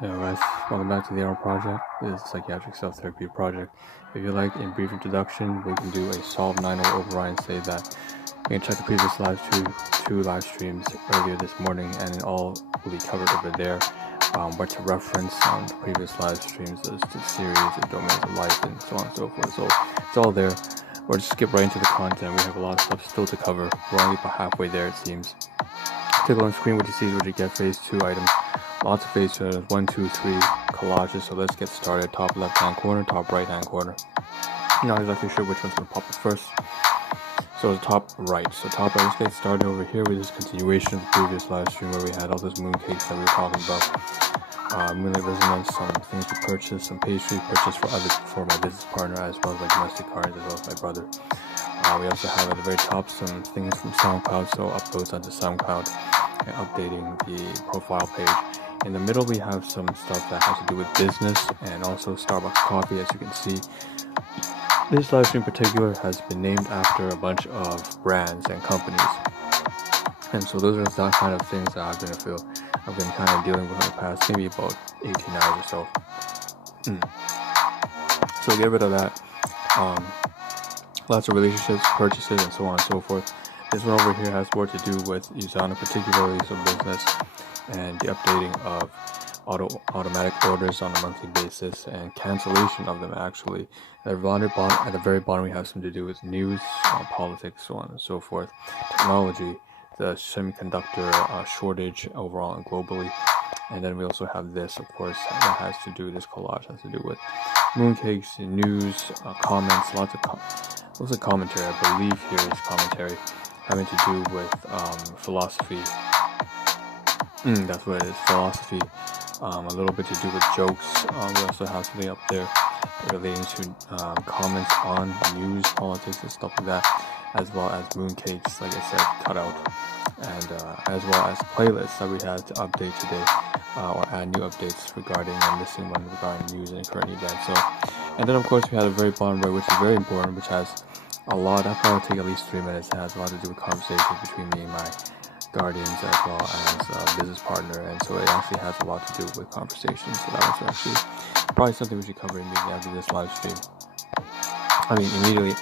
Hello guys, welcome back to the Ahn Rho Project. This is psychiatric self-therapeutic project. If you like, in brief introduction, we can do a solve 9 override and say that you can check the previous two live streams earlier this morning, and it all will be covered over there. What to reference on the previous live streams, the series, the domains of life, and so on and so forth. So it's all there. We'll just skip right into the content. We have a lot of stuff still to cover. We're only about halfway there, it seems. Take a look on screen. What you see is what you get. Phase 2 items. Lots of phase 2 items. 1, 2, 3 collages. So let's get started. Top left hand corner, top right hand corner. Not exactly sure which one's going to pop up first. So the top right. So top right. Let's get started over here with this continuation of the previous live stream where we had all those mooncakes that we were talking about. Moonlight resonance, some things to purchase, some pastry purchase for my business partner, as well as my domestic cards, as well as my brother. We also have at the very top some things from Soundcloud, so uploads onto Soundcloud and updating the profile page. In the middle we have some stuff that has to do with business and also Starbucks coffee. As you can see, this live stream in particular has been named after a bunch of brands and companies, and so those are the kind of things that I've been kind of dealing with in the past maybe about 18 hours or so. So get rid of that. Lots of relationships, purchases, and so on and so forth. This one over here has more to do with Usana, particularly some business and the updating of automatic orders on a monthly basis and cancellation of them actually. At the very bottom we have something to do with news, politics, so on and so forth, technology, the semiconductor shortage overall and globally. And then we also have this, of course, that has to do, this collage has to do with mooncakes, news, comments, lots of commentary. I believe here is commentary having to do with philosophy. That's what it is, philosophy. A little bit to do with jokes. We also have something up there relating to comments on news, politics, and stuff like that, as well as mooncakes, like I said, cut out, and as well as playlists that we had to update today, or add new updates regarding a missing one regarding news and current events. So, and then of course we had a very bottom right, which is very important, which has a lot. That probably take at least 3 minutes. It has a lot to do with conversations between me and my guardians, as well as business partner, and so it actually has a lot to do with conversations. So that was actually probably something we should cover immediately after this live stream. Immediately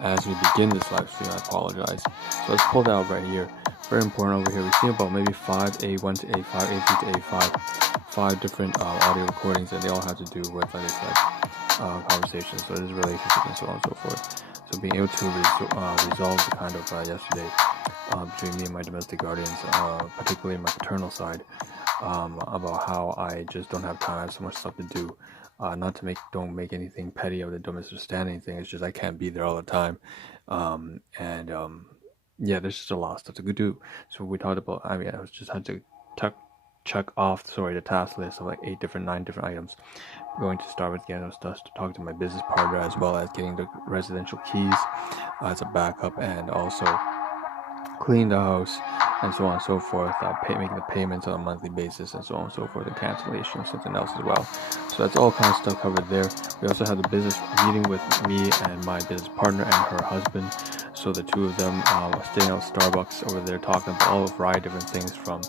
as we begin this live stream. I apologize. So let's pull that out right here. Very important over here. We see about maybe 5 A1 to A5, A3 to A5, 5 different audio recordings, and they all have to do with, like I said, conversations. So there's relationships and so on and so forth. So being able to resolve the kind of yesterday between me and my domestic guardians, particularly my paternal side, about how I just don't have time. I have so much stuff to do. Don't make anything petty of it. Don't misunderstand anything. It's just I can't be there all the time, yeah, there's just a lot of stuff to do. So we talked about. I just had to check off the task list of like 9 different items. Going to Starbucks, getting those stuff, to talk to my business partner, as well as getting the residential keys as a backup, and also clean the house, and so on and so forth, making the payments on a monthly basis, and so on and so forth, and cancellation of something else as well. So that's all kind of stuff covered there. We also had the business meeting with me and my business partner and her husband. So the two of them are staying at Starbucks over there, talking about all a variety of different things, from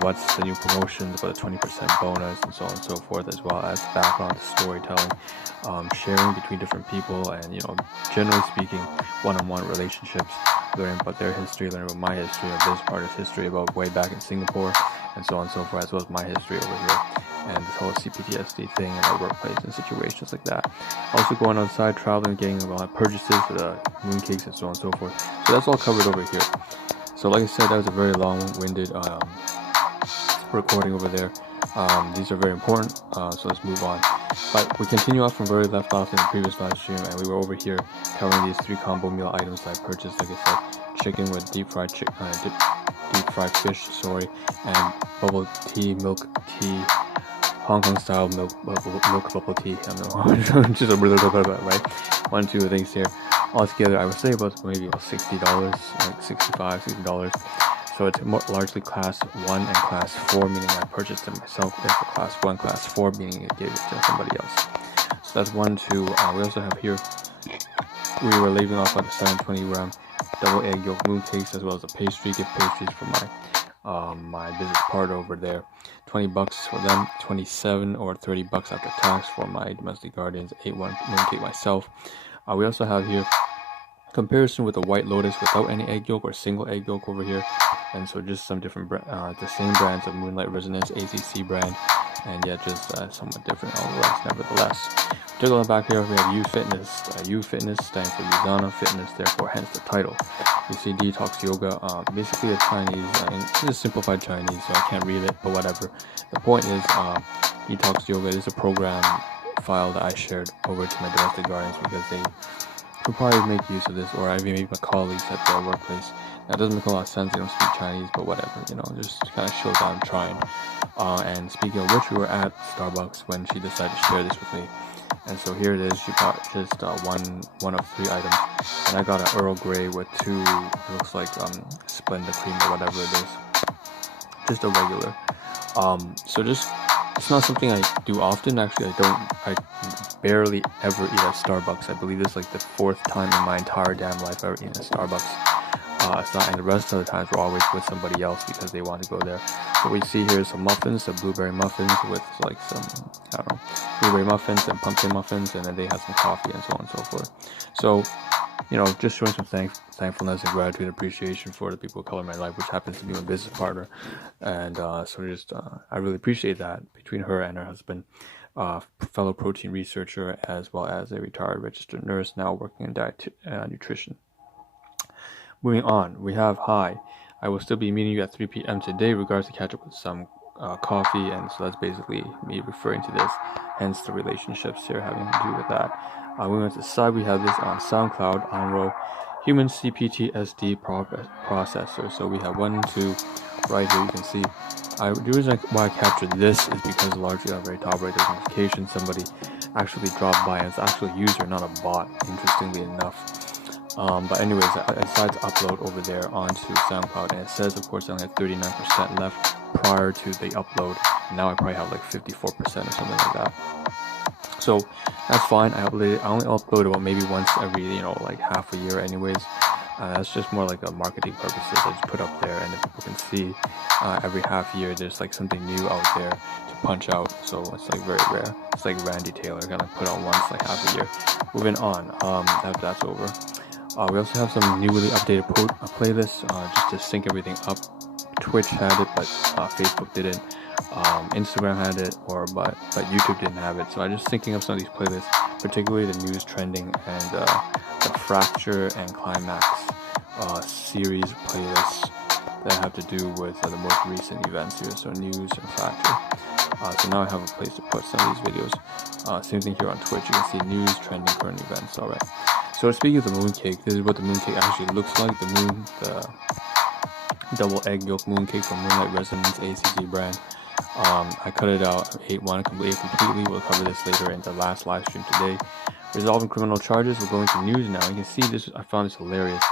what's the new promotions, about a 20% bonus, and so on and so forth, as well as background storytelling, sharing between different people, and generally speaking, one-on-one relationships, learning about their history, learning about my history, our business partner's history about way back in Singapore, and so on and so forth, as well as my history over here, and this whole CPTSD thing in our workplace and situations like that. Also going outside, traveling, getting a lot of purchases for the mooncakes and so on and so forth. So that's all covered over here. So like I said, that was a very long-winded recording over there. These are very important, so let's move on. But we continue off from where we left off in the previous live stream, and we were over here covering these 3 combo meal items that I purchased. Like I said, chicken with deep fried fish, and bubble tea, milk tea, Hong Kong style milk bubble tea. I don't know, just a little bit about right. 1, 2 things here. Altogether, I would say maybe about $60, like $65, $60. So it's largely class 1 and class 4, meaning I purchased it myself. There's for class 1, class 4, meaning it gave it to somebody else. So that's 1, 2. We also have here, we were leaving off at the 720 gram double egg yolk mooncakes, as well as a gift pastries for my my business partner over there. $20 for them, 27 or $30 after tax for my domestic guardians, 8-1 mooncake myself. We also have here comparison with the White Lotus without any egg yolk or single egg yolk over here, and so just some different the same brands of Moonlight Resonance ACC brand, and yet just somewhat different nevertheless. Take a look back here, we have U Fitness. U Fitness stands for Usana Fitness, therefore hence the title. You see Detox Yoga, basically a Chinese, it's a simplified Chinese, so I can't read it, but whatever. The point is, Detox Yoga is a program file that I shared over to my domestic guardians because they could probably make use of this, or maybe my colleagues at their workplace. Now, it doesn't make a lot of sense, they don't speak Chinese, but whatever, just kind of shows that I'm trying. And speaking of which, we were at Starbucks when she decided to share this with me. And so here it is, she got just one of 3 items, and I got an Earl Grey with 2, it looks like Splenda cream or whatever it is, just a regular. So just, it's not something I do often. Actually, I barely ever eat at Starbucks. I believe this is like the 4th time in my entire damn life I've ever eaten at Starbucks. And the rest of the times we're always with somebody else because they want to go there. What we see here is some muffins, some blueberry muffins with like some, I don't know, blueberry muffins and pumpkin muffins, and then they have some coffee and so on and so forth. So, just showing some thankfulness and gratitude and appreciation for the people of color in my life, which happens to be my business partner. And I really appreciate that between her and her husband, fellow protein researcher, as well as a retired registered nurse now working in diet nutrition. Moving on, we have hi. I will still be meeting you at 3 p.m. today, regards to catch up with some coffee, and so that's basically me referring to this, hence the relationships here having to do with that. Moving on to the side, we have this on Soundcloud, Ahn Rho Human CPTSD processor. So we have 1, 2, right here you can see. The reason why I captured this is because largely on the very top right, there's a notification somebody actually dropped by, and it's actually a user, not a bot, interestingly enough. But anyways, I decided to upload over there onto SoundCloud, and it says, of course, I only had 39% left prior to the upload. Now I probably have like 54% or something like that. So that's fine. I only upload about maybe once every, like half a year anyways. That's just more like a marketing purposes. I just put up there, and if people can see, every half year there's like something new out there to punch out. So it's like very rare. It's like Randy Taylor, kind of put out once like half a year. Moving on, after that's over. We also have some newly updated playlists just to sync everything up. Twitch had it, but Facebook didn't. Instagram had it, but YouTube didn't have it. So I'm just syncing up some of these playlists, particularly the news trending and the Fracture and Climax series playlists that have to do with the most recent events here. So news and Fracture. So now I have a place to put some of these videos. Same thing here on Twitch. You can see news, trending, current events. All right. So speaking of the mooncake, this is what the mooncake actually looks like. The double egg yolk mooncake from Moonlight Resonance ACC brand. I cut it out, ate one completely. We'll cover this later in the last live stream today. Resolving criminal charges. We're going to news now. You can see this. I found this hilarious.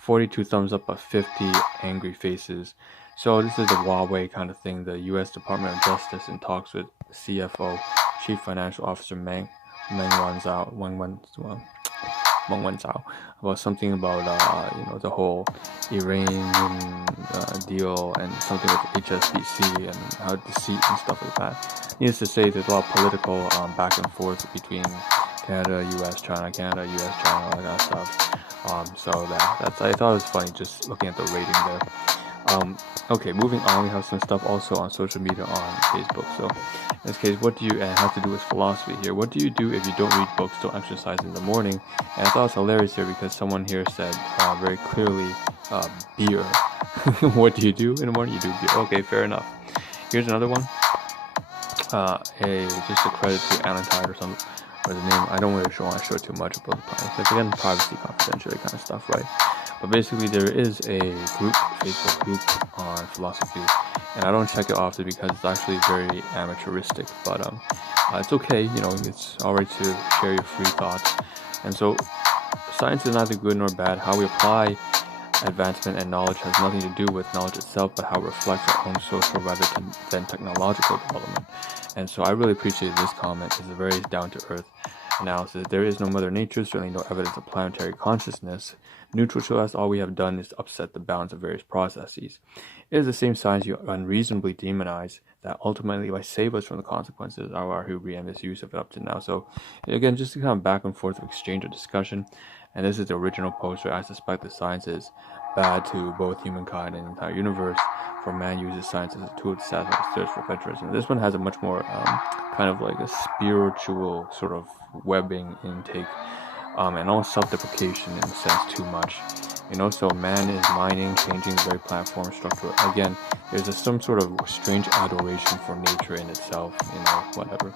42 thumbs up, but 50 angry faces. So this is the Huawei kind of thing. The U.S. Department of Justice in talks with CFO, Chief Financial Officer Meng Wanzhou, about something about the whole Iranian deal and something with HSBC and how deceit and stuff like that. Needless to say, there's a lot of political back and forth between Canada, U.S., China, Canada, U.S., China, all that kind of stuff. So that's I thought it was funny just looking at the rating there. Okay, moving on, we have some stuff also on social media on Facebook. So in this case, what do you have to do with philosophy here? What do you do if you don't read books, don't exercise in the morning? And I thought it was hilarious here because someone here said very clearly, beer. What do you do in the morning? You do beer. Okay, fair enough. Here's another one. Just a credit to Alantide or something, or the name. I don't really want to show too much about the privacy. It's again privacy, confidentiality kind of stuff, right? But basically, there is a Facebook group on philosophy, and I don't check it often because it's actually very amateuristic. But it's okay, it's alright to share your free thoughts. And so, science is neither good nor bad. How we apply advancement and knowledge has nothing to do with knowledge itself, but how it reflects our own social rather than technological development. And so, I really appreciate this comment. It's very down to earth. analysis. There is no Mother Nature, certainly no evidence of planetary consciousness. Neutral to us, all we have done is upset the balance of various processes. It is the same science you unreasonably demonize that ultimately might save us from the consequences of our hubris and misuse of it up to now. So again, just a kind of back and forth of exchange of discussion. And this is the original post where I suspect the science is bad to both humankind and the entire universe, for man uses science as a tool to satisfy his thirst for adventurism. This one has a much more kind of like a spiritual sort of webbing intake, and almost self-deprecation in a sense too much. So man is mining, changing the very platform structure. Again, there's some sort of strange adoration for nature in itself, whatever.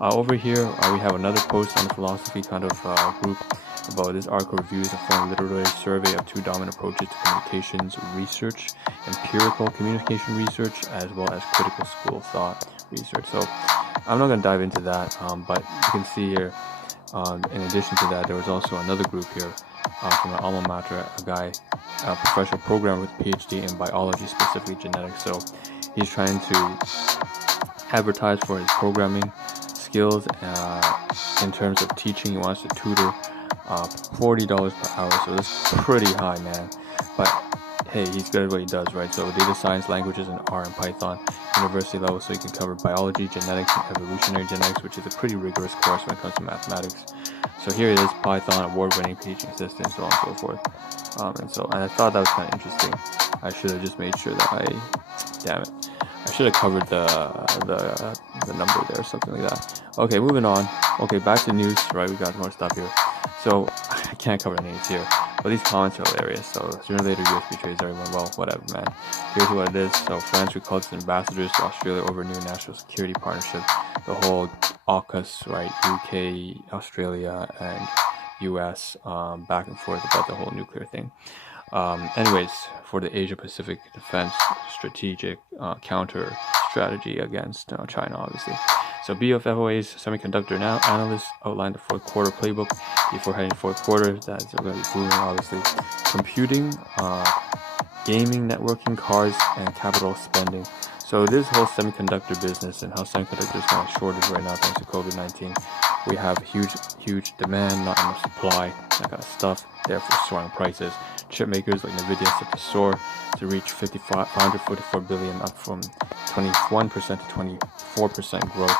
Over here, we have another post on the philosophy kind of group about this article reviews a foreign literary survey of two dominant approaches to communications research: empirical communication research as well as critical school of thought research. So I'm not going to dive into that, but you can see here, in addition to that, there was also another group here from my alma mater, a professional programmer with a PhD in biology, specifically genetics. So he's trying to advertise for his programming skills in terms of teaching. He wants to tutor $40 per hour, so that's pretty high, man. But hey, he's good at what he does, right? So data science languages in R and Python, university level, so you can cover biology, genetics, and evolutionary genetics, which is a pretty rigorous course when it comes to mathematics. So here it is, Python, award-winning teaching assistant, so on and so forth. And I thought that was kind of interesting. I should have just made sure that I should have covered the number there, something like that. Okay, moving on. Okay, back to news, right? We got more stuff here. So I can't cover the names here, but these comments are hilarious. So sooner or later, US betrays everyone. Well, whatever, man. Here's what it is. So France recalls its ambassadors to Australia over new national security partnership. The whole AUKUS, right? UK, Australia, and US back and forth about the whole nuclear thing. Anyways, for the Asia-Pacific defense strategic counter strategy against China, obviously. So BFFOA's semiconductor analysts outlined the fourth quarter playbook before heading fourth quarter. That's going to be booming, obviously. Computing, gaming, networking, cars, and capital spending. So this whole semiconductor business and how semiconductors kind of shortage right now thanks to COVID-19. We have huge demand, not enough supply, that kind of stuff, therefore soaring prices. Chip makers like Nvidia set to soar to reach 544 billion, up from 21% to 24% growth.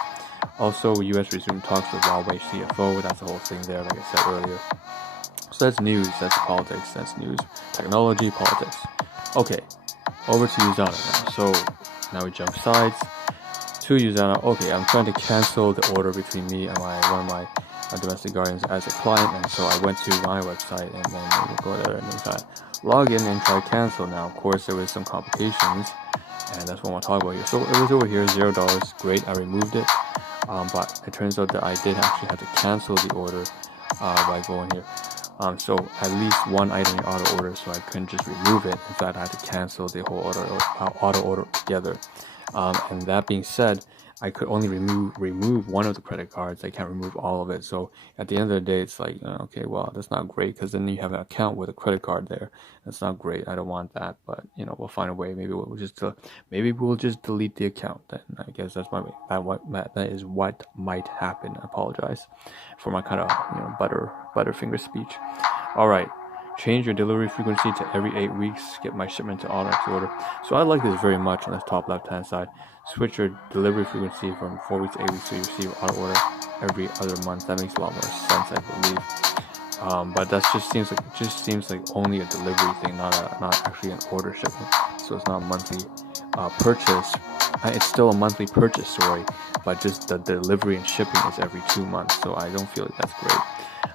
Also, US resumed talks with Huawei CFO. That's the whole thing there, like I said earlier. So that's news, that's politics, that's news, technology, politics. Okay, over to Usana now. So now we jump sides to Usana. Okay, I'm trying to cancel the order between me and one of my domestic guardians as a client, and so I went to my website and then go there and then try to log in and try to cancel. Now, of course, there was some complications, and that's what I want to talk about here. So it was over here, $0. Great, I removed it, but it turns out that I did actually have to cancel the order by going here. So at least one item in auto order, so I couldn't just remove it. In fact, I had to cancel the whole auto order together. And that being said, I could only remove one of the credit cards. I can't remove all of it. So at the end of the day, it's like, okay, well, that's not great, because then you have an account with a credit card there. That's not great. I don't want that. But we'll find a way. Maybe we'll just delete the account. Then I guess that is what might happen. I apologize for my kind of butterfinger speech. All right. Change your delivery frequency to every 8 weeks. Get my shipment to auto order. So I like this very much on the top left-hand side. Switch your delivery frequency from 4 weeks to 8 weeks so you receive auto order every other month. That makes a lot more sense, I believe. But that just seems like only a delivery thing, not actually an order shipment. So it's not a monthly purchase. It's still a monthly purchase, sorry, but just the delivery and shipping is every 2 months. So I don't feel like that's great.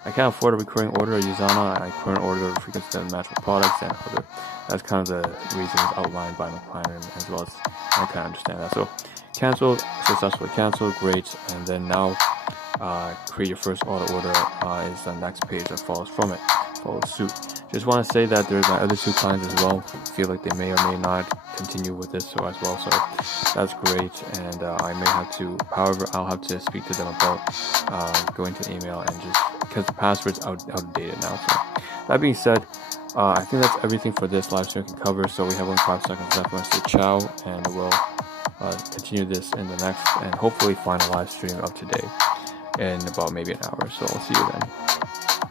I can't afford a recurring order at Usana. I current order frequency doesn't match with products and other. That's kind of the reasons outlined by my client, as well as I kind of understand that. So cancel, successfully canceled, great. And then now create your first auto order is the next page that follows suit. Just want to say that there's my other two clients as well. Feel like they may or may not continue with this as well. So that's great. And I may have to, however, I'll have to speak to them about going to email and just, because the password's outdated now. So that being said, I think that's everything for this live stream we can cover. So we have only 5 seconds left. I want to say ciao, and we'll continue this in the next and hopefully final live stream of today. in about maybe an hour. So I'll see you then.